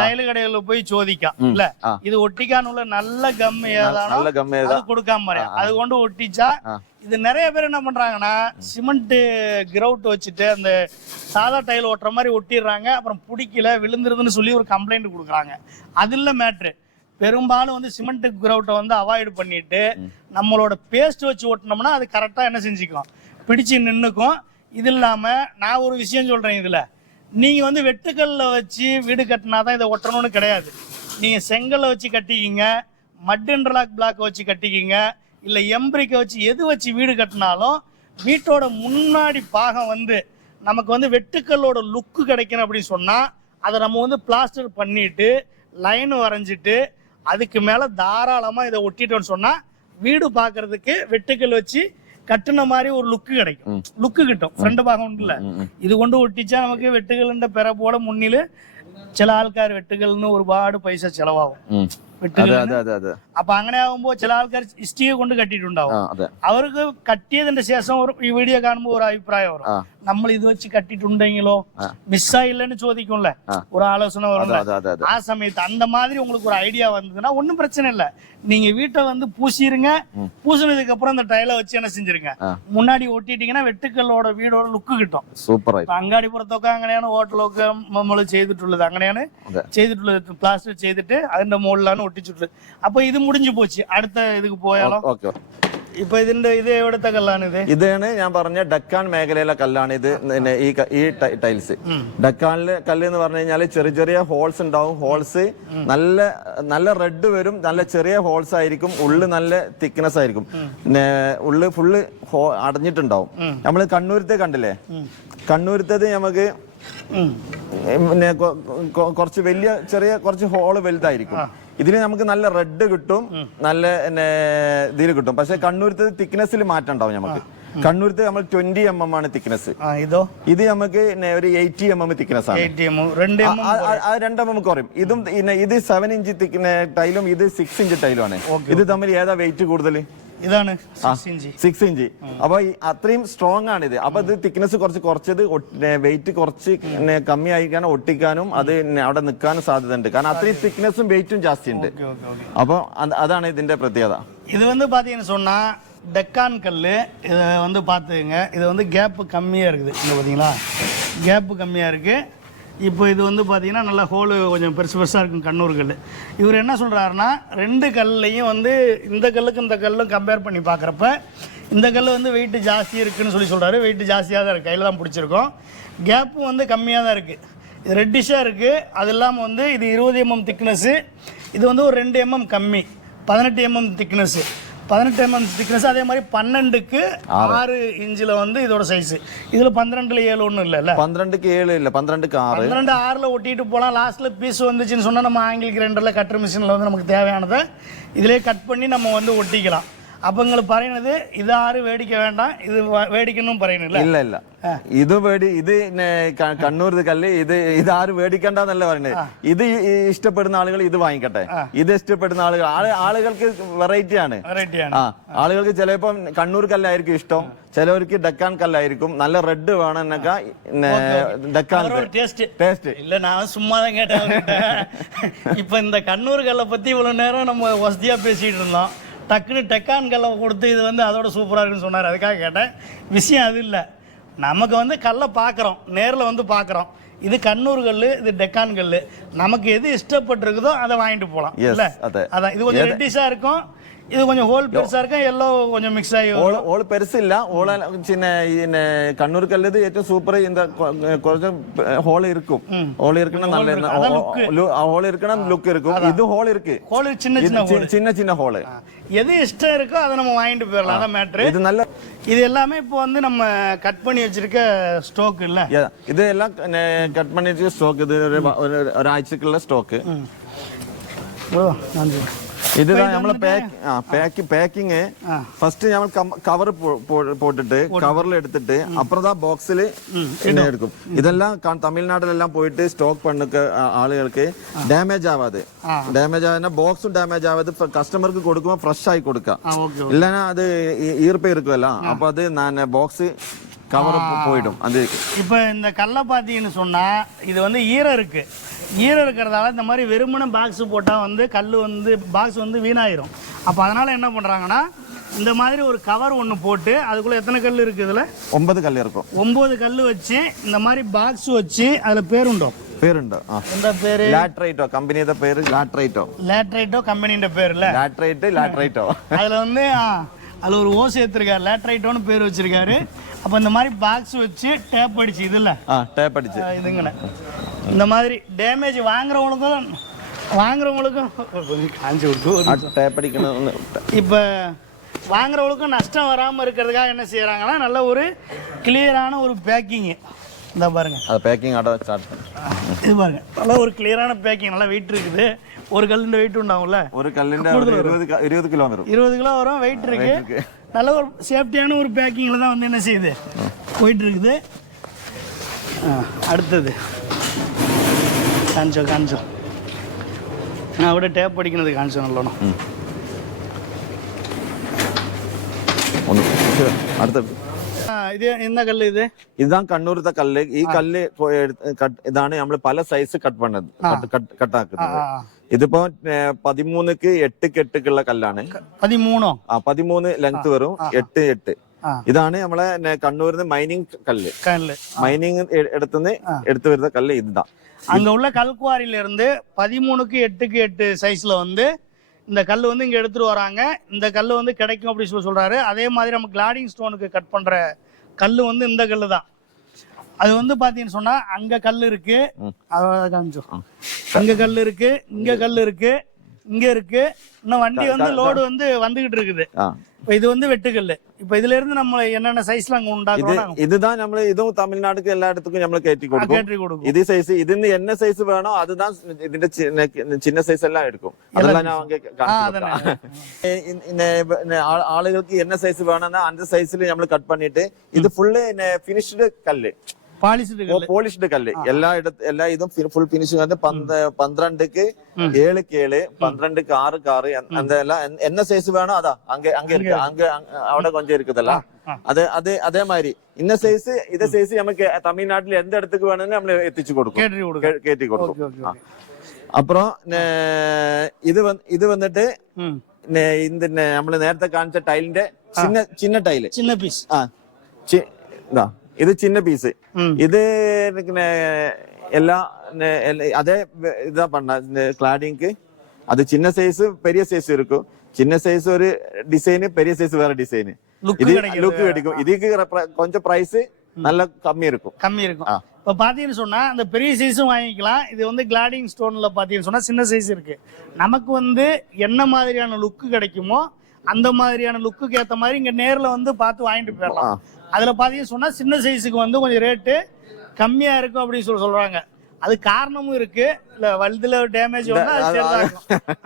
டைல் கடையில போய் சோதிக்கா இல்ல, இது ஒட்டிக்கானுள்ள நல்ல கம் ஏதானோ நல்ல கம் ஏதாவது கொடுக்காம அது கொண்டு ஒட்டிச்சா. இது நிறைய பேர் என்ன பண்றாங்கன்னா சிமெண்ட் கிரவுட் வச்சுட்டு அந்த சாதா டைல் ஒட்டுற மாதிரி ஒட்டிடுறாங்க. அப்புறம் பிடிக்கல விழுந்துருதுன்னு சொல்லி ஒரு கம்ப்ளைண்ட் கொடுக்குறாங்க. அது இல்ல மேட்ரு. பெரும்பாலும் வந்து சிமெண்ட் கிரவுட்டை வந்து அவாய்டு பண்ணிட்டு நம்மளோட பேஸ்ட் வச்சு ஓட்டினோம்னா அது கரெக்டா என்ன செஞ்சுக்கலாம், பிடிச்சு நின்னுக்கும். இது இல்லாம நான் ஒரு விஷயம் சொல்றேன். இதுல நீங்க வந்து வெட்டுக்கல்ல வச்சு வீடு கட்டினாதான் இதை ஒட்டணும்னு கிடையாது. நீங்க செங்கல்ல வச்சு கட்டிக்கிங்க, மட் இன்டர்லாக் பிளாக் வச்சு கட்டிக்கிங்க, இல்ல எம்பிரிக்க வச்சு எது வச்சு வீடு கட்டினாலும் வீட்டோட முன்னாடி பாகம் வந்து நமக்கு வந்து வெட்டுக்கல்லோட லுக்கு கிடைக்கணும் அப்படின்னு சொன்னா அதை நம்ம வந்து பிளாஸ்டர் பண்ணிட்டு லைன் வரைஞ்சிட்டு அதுக்கு மேல தாராளமா இதை ஒட்டிட்டோம்னு சொன்னா வீடு பாக்குறதுக்கு வெட்டுக்கல் வச்சு கட்டுன மாதிரி ஒரு லுக்கு கிடைக்கும். லுக்கு கிட்டும். ஃப்ரண்ட் பாகம் உண்டு இல்ல, இது கொண்டு ஒட்டிச்சா நமக்கு வெட்டுக்கல் பிற போட முன்னில சில ஆൾക്കാർ വെട്ടുകലിന് ഒരുപാട് പൈസ ചെലവാകും. അപ്പൊ അങ്ങനെ ആകുമ്പോ ചില ആൾക്കാർ ഇഷ്ടിക കൊണ്ട് കെട്ടിയിട്ടുണ്ടാവും. അവർക്ക് കെട്ടിയതിന്റെ ശേഷം ഈ വീഡിയോ കാണുമ്പോൾ ഒരു അഭിപ്രായം വരും, നമ്മൾ ഇത് വെച്ച് கட்டிட்டுണ്ടെങ്കിலோ மிஸ்ஸாயில்லன்னு ചോദിക്കുம்ல ஒரு ஆலோசனை வரும். ஆ சமயத்து அந்த மாதிரி உங்களுக்கு ஒரு ஐடியா வந்ததுன்னா ஒன்னும் பிரச்சனை இல்ல, நீங்க வீட்டை வந்து பூசிருங்க. பூசினதுக்கு அப்புறம் இந்த டைலை வச்சு என்ன செஞ்சிருங்க, முன்னாடி ஒட்டிட்டீங்கன்னா വെട്ടുക്കല്ലോட വീടോட ലുക്ക് കിട്ടും. സൂപ്പർ. അങ്ങാടിപ്പുറത്തൊക്കെ അങ്ങനെയാണ് ഹോട്ടലൊക്കെ നമ്മൾ ചെയ്തിട്ടുള്ളത്. അങ്ങനെയാണ് ചെയ്തിട്ടുള്ളത്. പ്ലാസ്റ്റർ ചെയ്തിട്ട് അതിന്റെ മുകളിലാണ് ഒട്ടിച്ചിട്ടുള്ളത്. അപ്പൊ ഇത് മുടിഞ്ഞു പോச்சு. അടുത്ത இதுக்கு போயாலும் ഇപ്പൊ ഇതിന്റെ ഇത് എവിടുത്തെ കല്ലാണ് ഇത്? ഇതാണ് ഞാൻ പറഞ്ഞ ഡക്കാൻ മേഖലയിലെ കല്ലാണ് ഇത്. ഈ ടൈൽസ് ഡക്കാനിലെ കല്ല് എന്ന് പറഞ്ഞു കഴിഞ്ഞാൽ ചെറിയ ചെറിയ ഹോൾസ് ഉണ്ടാവും. ഹോൾസ് നല്ല റെഡ് വരും. നല്ല ചെറിയ ഹോൾസ് ആയിരിക്കും. ഉള്ളു നല്ല തിക്നെസ് ആയിരിക്കും. ഉള്ളു ഫുള്ള് അടഞ്ഞിട്ടുണ്ടാവും. നമ്മള് കണ്ണൂരത്തെ കണ്ടില്ലേ? കണ്ണൂരത്തേത് നമുക്ക് പിന്നെ കുറച്ച് വലിയ ചെറിയ കുറച്ച് ഹോള് വലുതായിരിക്കും. ഇതിന് നമുക്ക് നല്ല റെഡ് കിട്ടും, നല്ല ഇതിൽ കിട്ടും. പക്ഷെ കണ്ണൂരത്തെ തിക്നെസ്സിൽ മാറ്റം ഉണ്ടാവും നമുക്ക്. കണ്ണൂരത്തെ നമ്മൾ 20 mm ആണ് തിക്നെസ്. ഇത് നമുക്ക് ഒരു 80 mm തിക്നെസ് ആണ്. 2 mm കുറയും. ഇത് 7 ഇഞ്ച് ടൈലും ഇത് 6 ഇഞ്ച് ടൈലും ആണ്. ഇത് തമ്മിൽ ഏതാ വെയിറ്റ് കൂടുതൽ? ഇതാണ് 6 ഇഞ്ച്. അപ്പൊ അത്രയും സ്ട്രോങ് ആണ് ഇത്. അപ്പൊ ഇത് തിക്നെസ് കുറച്ചത് വെയിറ്റ് കുറച്ച് കമ്മി ആയിക്കാനും ഒട്ടിക്കാനും അത് അവിടെ നിൽക്കാനും സാധ്യത ഉണ്ട്. കാരണം അത്രയും തിക്നെസ്സും വെയിറ്റും ജാസ്തി ഉണ്ട്. അപ്പൊ അതാണ് ഇതിന്റെ പ്രത്യേകത. இது வந்து பாத்தீங்கன்னு சொன்னா டெக்கான் கல். இதை வந்து பார்த்துங்க, இது வந்து கேப்பு கம்மியாக இருக்குது. இங்கே பார்த்தீங்களா கேப்பு கம்மியாக இருக்குது. இப்போ இது வந்து பார்த்தீங்கன்னா நல்லா ஹோலு கொஞ்சம் பெருசாக இருக்கும் கண்ணூர் கல். இவர் என்ன சொல்கிறாருன்னா 2 கல்லையும் வந்து இந்த கல்லுக்கு இந்த கல்லும் கம்பேர் பண்ணி பார்க்குறப்ப இந்த கல் வந்து வெயிட்டு ஜாஸ்தி இருக்குதுன்னு சொல்கிறாரு. வெயிட்டு ஜாஸ்தியாக தான் இருக்குது, கையில் தான் பிடிச்சிருக்கோம். கேப்பும் வந்து கம்மியாக தான் இருக்குது. இது ரெட்டிஷாக இருக்குது. அது இல்லாமல் வந்து இது 20 mm திக்னஸ்ஸு. இது வந்து ஒரு 2 mm கம்மி, 18 mm திக்னஸ்ஸு. 18 mm thickness. அதே மாதிரி 12க்கு 6 இன்ச்சில் வந்து இதோட சைஸ். இதில் 12ல் 7 ஒன்றும் இல்லைல்ல? 12க்கு 7 இல்லை, 12க்கு 6. 12 6ல் ஒட்டிட்டு போகலாம். லாஸ்ட்டில் பீஸ் வந்துச்சுன்னு சொன்னால் நம்ம ஆங்கிள் கிரைண்டரில் கட்டர் மிஷினில் வந்து நமக்கு தேவையானதை இதிலே கட் பண்ணி நம்ம வந்து ஒட்டிக்கலாம். அப்போ உங்களுக்கு പറയുന്നത് ഇത് ആരും വേടിക്ക വേണ്ട, ഇത് വേടിക്കണം പറയുന്നില്ല? ഇല്ല ഇല്ല, ഇത് കണ്ണൂർ കല്ല് ഇത് ആരും വേടിക്കണ്ടെന്നല്ല പറയുന്നത്. ഇത് ഇഷ്ടപ്പെടുന്ന ആളുകൾ ഇത് വാങ്ങിക്കട്ടെ. ഇത് ഇഷ്ടപ്പെടുന്ന ആളുകൾക്ക് വെറൈറ്റി ആണ്. ആളുകൾക്ക് ചിലപ്പം കണ്ണൂർ കല്ലായിരിക്കും ഇഷ്ടം, ചിലവർക്ക് ഡക്കാൻ കല്ലായിരിക്കും. നല്ല റെഡ് വേണം എന്നൊക്കെ ഡക്കാൻ டேஸ்ட் இல்ல. நான் சும்மா தான் கேட்டேன். இப்போ இந்த கண்ணூர் கல்லை பத்தி இவ்வளவு நேரம் நம்ம வசதியா பேசிட்டு இருந்தோம். டக்குன்னு டெக்கான் கல்லை கொடுத்து இது வந்து அதோட சூப்பராக இருக்குன்னு சொன்னார். அதுக்காக கேட்டேன். விஷயம் அது இல்லை, நமக்கு வந்து கல்லை பார்க்குறோம், நேரில் வந்து பார்க்குறோம். இது கண்ணூர் கல், இது டெக்கான் கல். நமக்கு எது இஷ்டப்பட்டிருக்குதோ அதை வாங்கிட்டு போகலாம். இல்லை அதான். இது கொஞ்சம் ரெட்டிஷாக இருக்கும், இது கொஞ்சம் ஹோல் பெருசா இருக்கும், எல்லோ கொஞ்சம் மிக்ஸ் ஆகி. ஹோல் பெருசு இல்ல, ஹோல் சின்ன கண்ணூர் கல்லது ഏറ്റവും സൂപ്പർ. இந்த கொஞ்சம் ஹோல் இருக்கும். ஹோல் இருக்குன்னா நல்ல ஹோல் இருக்குன்னா லுக் இருக்கும். இது ஹோல் இருக்கு, ஹோல் சின்ன சின்ன ஹோல். எது இஷ்டம் இருக்கோ அதை நம்ம வாங்கிட்டு போயிடலாம். அதான் மேட்ரு. இது நல்ல இது எல்லாமே இப்போ வந்து நம்ம கட் பண்ணி வச்சிருக்க ஸ்டாக் இல்ல? இது எல்லாம் கட் பண்ணி வச்சிருக்க ஸ்டாக். இது ഒരാഴ്ചക്കുള്ള സ്റ്റോക്ക്. இதுதான் நம்மள பேக்கிங். ஃபர்ஸ்ட் நம்ம கவர் போட்டுட்டு கவர்ல எடுத்துட்டு அப்புறம் தான் பாக்ஸ்ல எடுக்கும். இதெல்லாம் தமிழ்நாட்டிலெல்லாம் போயிட்டு ஸ்டாக் பண்ணுக்க ஆளுகளுக்கு டேமேஜ் ஆகாது. டேமேஜ் ஆகுதுன்னா பாக்ஸும் டேமேஜ் ஆகாது. கஸ்டமருக்கு கொடுக்கும்போது ஃப்ரெஷ் ஆகி கொடுக்க, இல்லைன்னா அது ஈர்ப்பை இருக்குல்ல, அப்போ அது நான் பாக்ஸ் கவர் போயிடும். அது இப்போ இந்த கல்லை பார்த்தீங்கன்னு சொன்னா இது வந்து ஈரம் இருக்கு. ஈரம் இருக்கிறதால இந்த மாதிரி வெறுமனை பாக்ஸ் போட்டால் வந்து கல் வந்து பாக்ஸ் வந்து வீணாயிரும். அப்போ அதனால் என்ன பண்ணுறாங்கன்னா இந்த மாதிரி ஒரு கவர் ஒன்று போட்டு அதுக்குள்ளே எத்தனை கல் இருக்குது? இதில் 9 கல் இருக்கும். 9 கல் வச்சு இந்த மாதிரி பாக்ஸ் வச்சு அதில் பேருண்டோ? പേരുണ്ടോ? എന്താ പേര്? ലാട്രൈറ്റോ, കമ്പനിയുടെ പേര് ലാട്രൈറ്റോ. ലാട്രൈറ്റോ കമ്പനിയുടെ പേരില്ല? ലാട്രൈറ്റോ. அதில் வந்து அதில் ஒரு ஓசை எடுத்திருக்காரு, லேட்ரைட்டோன்னு பேர் வச்சிருக்காரு. அப்போ இந்த மாதிரி பாக்ஸ் வச்சு டேப் அடிச்சு இதுல டேப் அடிச்சு இதுங்கண்ணே இந்த மாதிரி டேமேஜ் வாங்குறவங்களுக்கும் காஞ்சி கொடுக்கும் டேப் அடிக்கணும். இப்போ வாங்குறவங்களுக்கும் நஷ்டம் வராமல் இருக்கிறதுக்காக என்ன செய்யறாங்கன்னா நல்ல ஒரு கிளியரான ஒரு பேக்கிங்கு. இந்த பாருங்க, அது பேக்கிங் ஆட ஸ்டார்ட் பண்ணு. இது பாருங்க, நல்ல ஒரு கிளியரான பேக்கிங், நல்லா வெயிட் இருக்குது. ஒரு கல்லுண்ட வெயிட் உண்டாகும்ல? ஒரு கல்லுண்ட 20 கிலோ வரும். 20 கிலோ வரும் வெயிட் இருக்கு. நல்ல ஒரு சேஃப்டியான ஒரு பேக்கிங்கில் தான் வந்து என்ன செய்யுது போயிட்டு இருக்குது. அடுத்தது காஞ்சோ நான் விட டேப் அடிக்கிறது காஞ்சோ நல்லோணும். அடுத்தது ഇത് എന്താ കല്ല്? ഇതാണ് കണ്ണൂരത്തെ കല്ല്. ഈ കല്ല് ഇതാണ് നമ്മൾ പല സൈസ് കട്ടാക്കുന്നത്. ഇതിപ്പോ 13ക്ക് 8ക്ക് 8ക്കുള്ള കല്ലാണ്. 13 ലെങ്ത് വരും, 8 8. ഇതാണ് നമ്മളെ കണ്ണൂരിന്ന് മൈനിങ് കല്ല്. മൈനിങ് എടുത്തു വരുന്ന കല്ല് இதுதான். அங்க உள்ள கல்குவாரியில இருந்து 13க்கு 8க்கு 8 சைஸ்ல வந்து இந்த கல் வந்து இங்க எடுத்துட்டு வராங்க. இந்த கல் வந்து கிடைக்கும் அப்படின்னு சொல்றாரு. அதே மாதிரி நம்ம கிளாடிங் ஸ்டோனுக்கு கட் பண்ற கல் வந்து இந்த கல்லு தான். அது வந்து பாத்தீங்கன்னு சொன்னா அங்க கல் இருக்கு, அங்க கல் இருக்கு, இங்க கல் இருக்கு, இங்க இருக்கு. இன்னும் வண்டி வந்து லோடு வந்து வந்துகிட்டு இருக்குது. இப்ப இது வந்து வெட்டுக்கல்லு. இப்ப இதுல இருந்து நம்ம என்னென்ன சைஸ்ல அங்க உண்டாக்குறோம். இதுதான் நம்ம இதுவும் தமிழ்நாட்டுக்கு எல்லா இடத்துக்கும் நம்ம கேட்டி கொடுக்கும். இது சைஸ் இது என்ன சைஸ் வேணும் அதுதான் ഇതിന്റെ சின்ன சைஸ் எல்லாம் எடுக்கும். அதெல்லாம் நான் அங்க ஆளுகளுக்கு என்ன சைஸ் வேணும்னா அந்த சைஸ்ல நம்ம கட் பண்ணிட்டு இது ஃபுல்லு ஃபினிஷ்டு கல்லு, പോളിഷ്ഡ് കല്ല്. എല്ലാ ഇതും ഫുൾ ഫിനിഷിംഗ് வந்து 12க்கு 7க்கு 7 12க்கு 6க்கு 6 அந்த எல்லாம் என்ன சைஸ் வேணும் அதான் அங்க இருக்கு. அங்க അവിടെ கொஞ்சம் இருக்குதல்ல அதே மாதிரி இந்த சைஸ் இதே சைஸ் நமக்கு தமிழ்நாட்டுல எந்த இடத்துக்கு வேணும்னு நம்ம எத்திச்சு கொடுக்கும், கேட்டி கொடுக்கும். அப்புறம் இது வந்துட்டு இந்த നമ്മള് നേരത്തെ കാണിച്ച ടൈലിന്റെ சின்ன ടൈല്, சின்ன பீஸ். இது சின்ன பீஸ். இது எல்லாம் அதே இதான் பண்ண கிளாடிங்க்கு. அது சின்ன சைஸ் பெரிய சைஸ் இருக்கும். சின்ன சைஸ் ஒரு டிசைன், பெரிய சைஸ் வேற டிசைன். இது லுக் கிடைக்கும். இதுக்கு கொஞ்சம் பிரைஸ் நல்ல கம்மி இருக்கும். இப்ப பாத்தீங்கன்னு சொன்னா அந்த பெரிய சைஸும் வாங்கிக்கலாம். இது வந்து கிளாடிங் ஸ்டோன்ல பாத்தீங்கன்னு சொன்னா சின்ன சைஸ் இருக்கு. நமக்கு வந்து என்ன மாதிரியான லுக்கு கிடைக்குமோ அந்த மாதிரியான லுக்குக்கு ஏத்த மாதிரி இங்க நேர்ல வந்து பார்த்து வாங்கிட்டு போயிடலாம். அதுல பாத்தீங்கன்னு சொன்னா சின்ன சைஸுக்கு வந்து கொஞ்சம் ரேட்டு கம்மியா இருக்கும் அப்படின்னு சொல்றாங்க. அது காரணமும் இருக்கு. இல்ல வலுதுல டேமேஜ் வந்தா அது சரிதான்,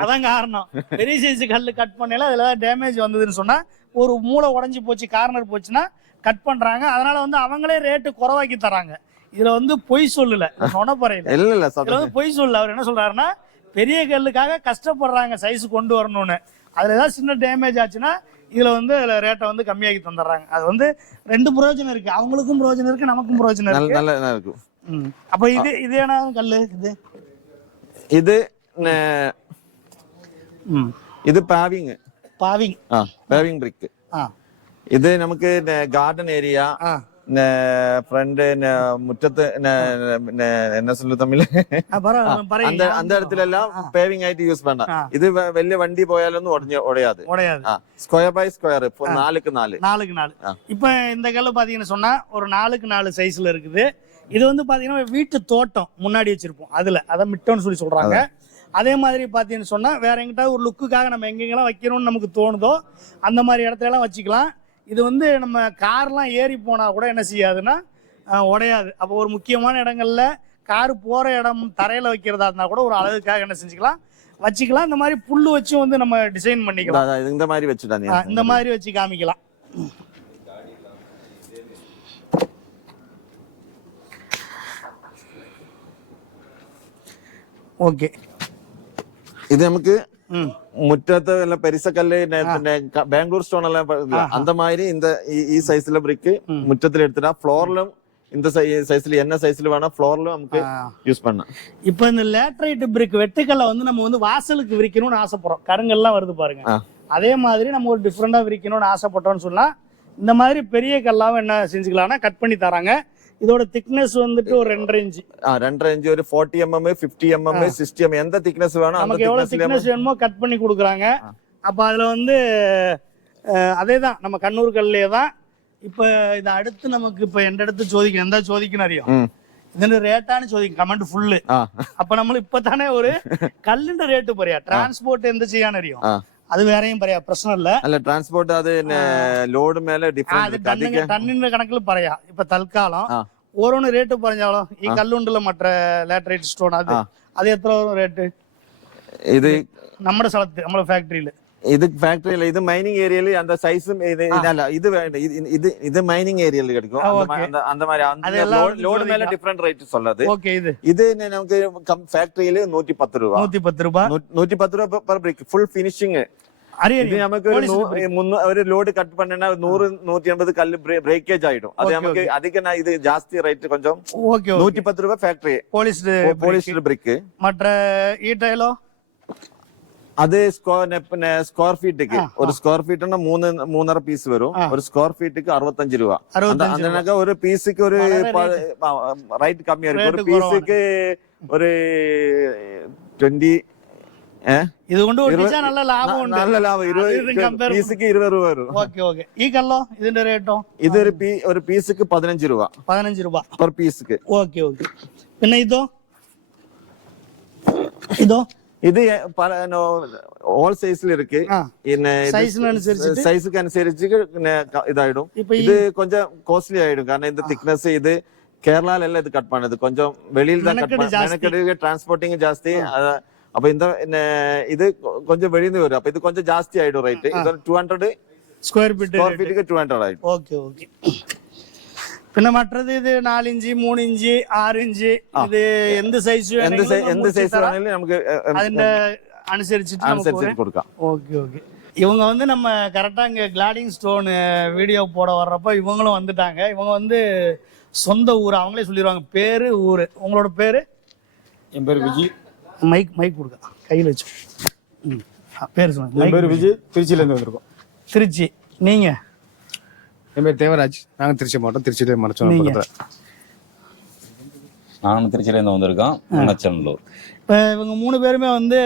அதான் காரணம். பெரிய சைஸு கல்லு கட் பண்ணல அதுல டேமேஜ் வந்ததுன்னு சொன்னா ஒரு மூளை உடஞ்சி போச்சு, கார்னர் போச்சுன்னா கட் பண்றாங்க. அதனால வந்து அவங்களே ரேட்டு குறைவாக்கி தராங்க. இதுல வந்து பொய் சொல்லல, நொனப்பறையில இதுல வந்து பொய் சொல்லல. அவர் என்ன சொல்றாருன்னா பெரிய கல்லுக்காக கஷ்டப்படுறாங்க சைஸ் கொண்டு வரணும்னு. அதுல ஏதாவது சின்ன டேமேஜ் ஆச்சுன்னா இதுல வந்து ரேட்டை வந்து கம்மியாக்கி தந்துடுறாங்க. அது வந்து ரெண்டு பிரயோஜனம் இருக்கு, அவங்களுக்கும் பிரயோஜனம் இருக்கு, நமக்கும் பிரயோஜனம் இருக்கு. அப்ப இது என்ன கல்லு? இது இது പാവിംഗ് ബ്രിക്ക്. ഇത് നമുക്ക് ഗാർഡൻ ഏരിയ ഫ്രണ്ട് മുറ്റത്ത് என்ன சொல்லு தமிழ் அந்த இடத்துலெல்லாம் பேவிங் ஆயிட்டு யூஸ் பண்ணலாம். இது വലിയ வண்டி போயாலும் உடையாது. ஸ்கொயர் பை ஸ்கொயர் 4க்கு 4. இப்ப இந்த கல்லு பாத்தீங்கன்னு சொன்னா ஒரு 4க்கு 4 சைஸ்ல இருக்குது. இது வந்து பாத்தீங்கன்னா வீட்டு தோட்டம் முன்னாடி வச்சிருப்போம், அதான் மிட்டோன்னு சொல்லி சொல்றாங்க. அதே மாதிரி பாத்தீங்கன்னு சொன்னா வேற எங்கிட்ட ஒரு லுக்குக்காக நம்ம எங்கெங்கெல்லாம் வைக்கணும்னு நமக்கு தோணுதோ அந்த மாதிரி இடத்துல எல்லாம் வச்சுக்கலாம். இது வந்து நம்ம கார்லாம் ஏறி போனா கூட என்ன செய்யாதுன்னா உடையாது. அப்போ ஒரு முக்கியமான இடங்கள்ல கார் போற இடம் தரையில வைக்கிறதா இருந்தா கூட ஒரு அழகுக்காக என்ன செஞ்சுக்கலாம், வச்சுக்கலாம். இந்த மாதிரி புல்லு வச்சு வந்து நம்ம டிசைன் பண்ணிக்கலாம். இந்த மாதிரி வச்சுட்டாங்க, இந்த மாதிரி வச்சு காமிக்கலாம். ஓகே, ഇത് നമുക്ക് മുറ്റത്ത് പെരിസക്കല്ല് ബാംഗ്ലൂർ സ്റ്റോൺ എല്ലാം அந்த மாதிரி இந்த ഈ സൈസിലെ ബ്രിക്ക് മുറ്റത്തിൽ എടുത്തിട്ടാ ഫ്ലോറിലും இந்த சைஸ்ல என்ன சைஸ்ல வேணா ஃப்ளோர்ல நமக்கு யூஸ் பண்ணலாம். இப்போ இந்த லேட்டரைட் பிரிக் வெட்டுக்கல்ல வந்து நம்ம வந்து வாசலுக்கு விரிக்கணும்னு ஆசைப்படுறோம். கருங்கல்லாம் வருது பாருங்க, அதே மாதிரி நம்ம ஒரு டிஃப்ரெண்டா விரிக்கணும்னு ஆசைப்பட்டோம்னு சொன்னா இந்த மாதிரி பெரிய கல்லாவும் என்ன செஞ்சுக்கலாம்னா கட் பண்ணி தராங்க. இதோட திக்னஸ் வந்துட்டு ஒரு 2.5 இன்ச். 2.5 இன்ச், ஒரு 40 mm 50 mm 60 mm எந்த திக்னஸ் வேணும் நமக்கு எவ்வளவு திக்னஸ் வேணுமோ கட் பண்ணி கொடுக்குறாங்க. அப்ப அதுல வந்து அதேதான் நம்ம கண்ணூர் கல்லே தான். இப்ப இதை அடுத்து நமக்கு இப்ப எந்த இடத்து சோதிக்கணும், எந்த சோதிக்கணும் அறியும். ഇതിന്റെ റേറ്റാണ് ചോദിക്കും കമന്റ് ഫുള്ള്. അപ്പൊ നമ്മൾ ഇപ്പൊ തന്നെ ഒരു കല്ലിന്റെ റേറ്റ് പറയാ. ട്രാൻസ്പോർട്ട് എന്ത് ചെയ്യാനറിയോ, അത് വേറെയും പറയാ, പ്രശ്നമില്ല. അല്ല ട്രാൻസ്പോർട്ട് അത് ലോഡ് മേലെ ടണ്ണിന്റെ കണക്കിൽ പറയാ. ഇപ്പൊ തൽക്കാലം ഓരോന്ന് റേറ്റ് പറഞ്ഞാലോ. ഈ കല്ലുണ്ടല്ലോ മറ്റേ ലാറ്ററൈറ്റ് സ്റ്റോൺ, അത് എത്ര റേറ്റ്? ഇത് നമ്മുടെ സ്ഥലത്ത് നമ്മുടെ ഫാക്ടറിയില് ഇത് ഫാക്ടറിയില്ല, ഇത് മൈനിങ് ഏരിയയിൽ அந்த സൈസും അല്ല ഇത് വേണ്ട. ഇത് മൈനിങ് ஏரியால கிடைக்கும். அந்த மாதிரி அந்த லோட் மேல டிஃபரண்ட் ரேட் சொல்லாது. ஓகே, இது நமக்கு ஃபேக்டரியில 110 ரூபாய் 110 ரூபாய் per brick full finishing. ഇത് നമുക്ക് ഒരു ലോഡ് കട്ട് பண்ணா 100-150 കല്ല് ബ്രേക്കേജ് ആയിടും. അത് നമുക്ക് അധികം ഇത് ജാസ്തി റേറ്റ് கொஞ்சம் 110 രൂപ ഫാക്ടറി പോളിഷ്ഡ് ബ്രിക്ക്. മറ്റേ ഈ ടൈലോ അത് സ്ക്വയർ ഫീറ്റ് ഒരു സ്ക്വയർ ഫീറ്റ് 3.5 പീസ് വരും. ഒരു സ്ക്വയർ ഫീറ്റ് 65 രൂപ. അതിനൊക്കെ ഒരു പീസിക്ക് ഒരു റേറ്റ് കമ്മിയായിരിക്കും. ഒരു പീസിക്ക് ഒരു 20 ഇത് കൊണ്ട് ഒട്ടിച്ചാൽ നല്ല ലാഭം ഉണ്ട്. നല്ല ലാഭം. 20 പീസിക്ക് 20 രൂപ വരും. Okay okay. ഈ കല്ലോ ഇതിന്റെ റേറ്റോ? ഇത് ഒരു പീസിക്ക് 15 രൂപ. 15 രൂപ പെർ പീസിക്ക്. Okay okay. പിന്നെ ഇതോ? ഇതോ? ഇത് പല ഓൾ സൈസിൽ இருக்கு. സൈസുக்கு അനുസരിച്ച് ഇതായിടും. ഇത് கொஞ்சம் കോസ്റ്റ്ലി ആയിടും. കാരണം ഇത് തിക്നെസ് ഇത് കേരളയിലെല്ലാം ഇത് കട്ട് പണത് கொஞ்சம் வெளியில தான் கட் பண்ண டிரான்ஸ்போர்ட்டிங் ஜாஸ்தி. அப்ப இந்த இது கொஞ்சம் வெளியில வரும். அப்ப இது கொஞ்சம் ஜாஸ்தி ஆயிடும் ரேட். இது 200 ஸ்கொயர் ஃபீட்டுக்கு 200 ஆயிடும். Okay okay. പിന്നെ മറ്റത് ഇത് 4 ഇഞ്ച് 3 ഇഞ്ച് 6 ഇഞ്ച് ഇത് എന്ത് സൈസ് എന്ത് സൈസ് വേണമെങ്കിലും നമുക്ക് അതിന്റെ അനുസരിച്ചിട്ട് കൊടുക്കാം. Okay okay. இவங்க வந்து நம்ம கரெக்டா இங்க கிளாடிங் ஸ்டோன் வீடியோ போட வர்றப்ப இவங்களும் வந்துட்டாங்க. இவங்க வந்து சொந்த ஊர் அவங்களே சொல்லிடுவாங்க பேரு ஊரு. உங்களோட பேரு? என் பேர் விஜய். மைக் கொடுக்க கையில் வச்சு பேர் சொல்லுங்க. என் பேர் விஜய், திருச்சியிலேருந்து வந்திருக்கோம். திருச்சி. நீங்க? என் பேர் தேவராஜ், நாங்கள் திருச்சி மாவட்டம், திருச்சியிலே மனச்சநல்லூர். நானும் திருச்சியிலேருந்து வந்திருக்கோம், மனச்சநல்லூர். இப்போ இவங்க 3 பேருமே வந்து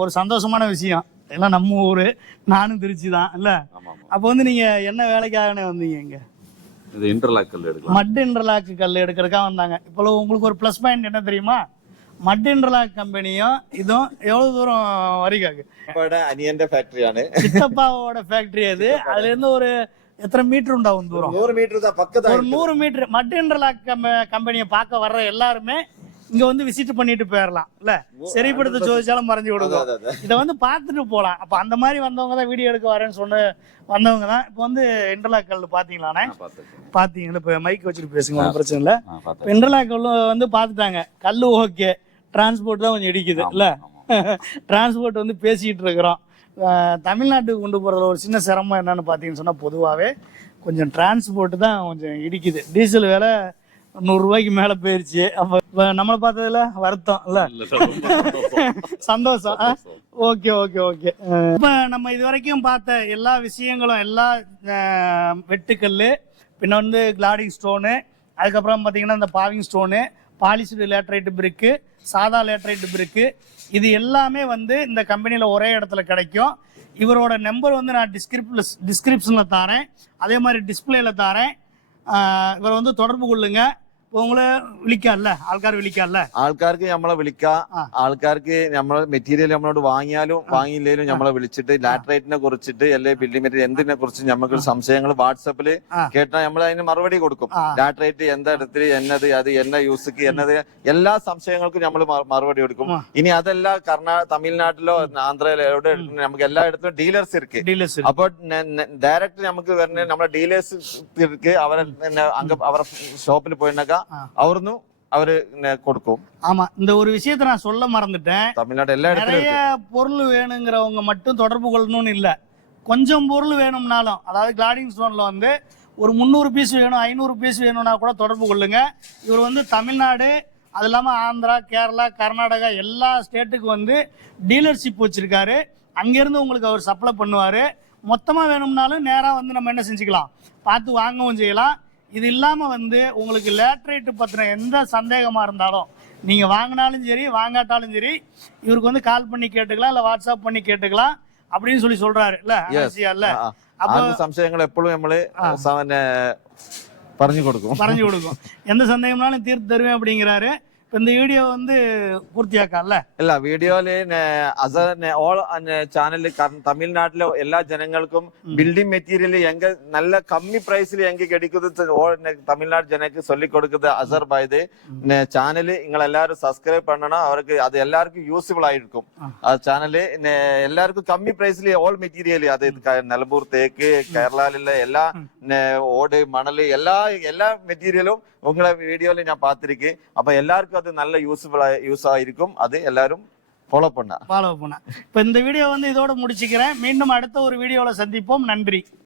ஒரு சந்தோஷமான விஷயம். எல்லாம் நம்ம ஊர், நானும் திருச்சி தான் இல்லை? அப்போ வந்து நீங்கள் என்ன வேலைக்காகனே வந்தீங்க இங்கே? இது இன்டர்லாக் கல் எடுக்கலாம். மட் இன்டர்லாக் கல் எடுக்கிறதுக்காக வந்தாங்க. இப்போ உங்களுக்கு ஒரு ப்ளஸ் பாயிண்ட் என்ன தெரியுமா? மட் இன்டர்லாக் கம்பெனியும் இதுவும் எவ்வளவு தூரம் வரிக்காக்கு? அனியന്റെ ஃபேக்டரிയാണ്. சித்தப்பாவோட ஃபேக்டரி அது. அதுல இருந்து ஒரு எத்தனை மீட்டர் உண்டாகும் தூரம்? 100 மீட்டர் தான் பக்கத்துல. ஒரு 100 மீட்டர். மட் இன்டர்லாக் கம்பெனியை பார்க்க வர்ற எல்லாருமே இங்க வந்து விசிட் பண்ணிட்டு போயிடலாம் இல்ல? சரிப்படுத்த சோதிச்சாலும் மறைஞ்சு கொடுக்கும். இதை வந்து பார்த்துட்டு போகலாம். அப்ப அந்த மாதிரி வந்தவங்க தான் வீடியோ எடுக்க வரேன்னு சொன்ன வந்தவங்க தான். இப்போ வந்து இன்டர்லாக் கல் பாத்தீங்களாண்ணே? பாத்தீங்களா? இப்ப மைக் வச்சுட்டு பேசுங்க, ஒன்றும் பிரச்சனை இல்லை. இன்டர்லாக் கல் வந்து பாத்துட்டாங்க. கல்லு ஓகே, டிரான்ஸ்போர்ட் தான் கொஞ்சம் இடிக்குது இல்ல? டிரான்ஸ்போர்ட் வந்து பேசிக்கிட்டு இருக்கிறோம். தமிழ்நாட்டுக்கு கொண்டு போறதுல ஒரு சின்ன சிரமம் என்னன்னு பாத்தீங்கன்னு சொன்னா பொதுவாகவே கொஞ்சம் டிரான்ஸ்போர்ட் தான் கொஞ்சம் இடிக்குது. டீசல் வேலை 100 ரூபாய்க்கு மேல போயிருச்சு. அப்ப நம்மளை பார்த்ததுல வருத்தம் இல்ல? சந்தோஷம். Okay okay okay. இப்ப நம்ம இது வரைக்கும் பார்த்த எல்லா விஷயங்களும், எல்லா வெட்டுக்கல், பின்ன வந்து கிளாடிங் ஸ்டோனு, அதுக்கப்புறம் பாத்தீங்கன்னா இந்த பாவிங் ஸ்டோனு, பாலிஷ்டு லேட்டரைட் பிரிக்கு, சாதா லேட்டரைட் பிரிக்கு, இது எல்லாமே வந்து இந்த கம்பெனியில் ஒரே இடத்துல கிடைக்கும். இவரோட நம்பர் வந்து நான் டிஸ்கிரிப்ஷனில் தரேன், அதே மாதிரி டிஸ்பிளேல தரேன். இவரை வந்து தொடர்பு கொள்ளுங்க. உங்களை വിളിക്കാല്ലേ? ആൾക്കാർ വിളിക്കാല്ലേ? ആൾക്കാർക്ക് നമ്മളെ വിളിക്കാം. ആൾക്കാർക്ക് നമ്മളെ മെറ്റീരിയൽ നമ്മളോട് വാങ്ങിയാലും വാങ്ങിയില്ലേലും നമ്മളെ വിളിച്ചിട്ട് ലാറ്ററൈറ്റിനെ കുറിച്ചിട്ട് അല്ലെങ്കിൽ ബിൽഡിംഗ് മെറ്റീരിയൽ എന്തിനെ കുറിച്ച് നമുക്ക് സംശയങ്ങൾ വാട്സപ്പിൽ കേട്ടാൽ നമ്മൾ അതിന് മറുപടി കൊടുക്കും. ലാറ്ററൈറ്റ് എന്താ ഇടത്തിൽ എന്നത്, അത് എന്ന യൂസിക്ക് എന്നത്, എല്ലാ സംശയങ്ങൾക്കും നമ്മൾ മറുപടി കൊടുക്കും. ഇനി അതല്ല തമിഴ്നാട്ടിലോ ആന്ധ്രയിലോ എവിടെ നമുക്ക് എല്ലായിടത്തും ഡീലേഴ്സ് ഇருக்கு. അപ്പോൾ ഡയറക്റ്റ് നമുക്ക് വരുന്ന നമ്മുടെ ഡീലേഴ്സ് ഇருக்கு. അവരെ ഷോപ്പിൽ പോയിട്ടാ அவருக்கும் அவரு கொடுக்கும். ஆமா, இந்த ஒரு விஷயத்தை நான் சொல்ல மறந்துட்டேன். தமிழ்நாடு எல்லா இடத்துலயும் நிறைய பொருள் வேணுங்கிறவங்க மட்டும் தொடர்பு கொள்ளணும்னு இல்ல, கொஞ்சம் பொருள் வேணும்னாலும், அதாவது கிளாடிங் ஸ்டோன்ல வந்து ஒரு 300 பீஸ் வேணும், 500 பீஸ் வேணும்னா கூட தொடர்பு கொள்ளுங்க. இவர் வந்து தமிழ்நாடு, அது இல்லாம ஆந்திரா, கேரளா, கர்நாடகா எல்லா ஸ்டேட்டுக்கு வந்து டீலர்ஷிப் வச்சிருக்காரு. அங்கிருந்து உங்களுக்கு அவர் சப்ளை பண்ணுவாரு. மொத்தமா வேணும்னாலும் நேரா வந்து நம்ம என்ன செஞ்சுக்கலாம், பார்த்து வாங்கவும் செய்யலாம். இது இல்லாம வந்து உங்களுக்கு லேட்டரைட் பத்தின எந்த சந்தேகமா இருந்தாலும் நீங்க வாங்கினாலும் சரி வாங்காட்டாலும் சரி இவருக்கு வந்து கால் பண்ணி கேட்டுக்கலாம், இல்ல வாட்ஸ்அப் பண்ணி கேட்டுக்கலாம் அப்படின்னு சொல்றாரு இல்ல? இல்ல அப்ப சம்சயங்கள் எப்பொழுதும் நம்மளே പറഞ്ഞു കൊടുക്കും. எந்த சந்தேகம்னாலும் தீர்த்து தருவேன் அப்படிங்கிறாரு. இந்த வீடியோ வந்து பூர்த்தியாக்கல இல்ல வீடியோல சேனல் தமிழ்நாட்டுல எல்லா ஜனங்களுக்கும் பில்டிங் மெட்டீரியல் எங்க நல்ல கம்மி பிரைஸ்ல எங்க கிடைக்குது தமிழ்நாடு ஜனக்கு சொல்லி கொடுக்குது அசர் பாய். சேனல் இங்களை எல்லாரும் சப்ஸ்கிரைப் பண்ணணும். அவருக்கு அது எல்லாருக்கும் யூஸ்ஃபுல் ஆயிருக்கும். சேனல் எல்லாருக்கும் கம்மி பிரைஸ்ல ஓல் மெட்டீரியல், அது நிலம்பூர் தேக்கு, கேரளால எல்லா ஓடு மணல் எல்லா மெட்டீரியலும் உங்களை வீடியோல நான் பார்த்திருக்கேன். அப்ப எல்லாருக்கும் அது நல்ல யூஸ் ஆயிருக்கும். அது எல்லாரும் ஃபாலோ பண்ண. இப்ப இந்த வீடியோ வந்து இதோட முடிச்சுக்கிறேன். மீண்டும் அடுத்த ஒரு வீடியோல சந்திப்போம். நன்றி.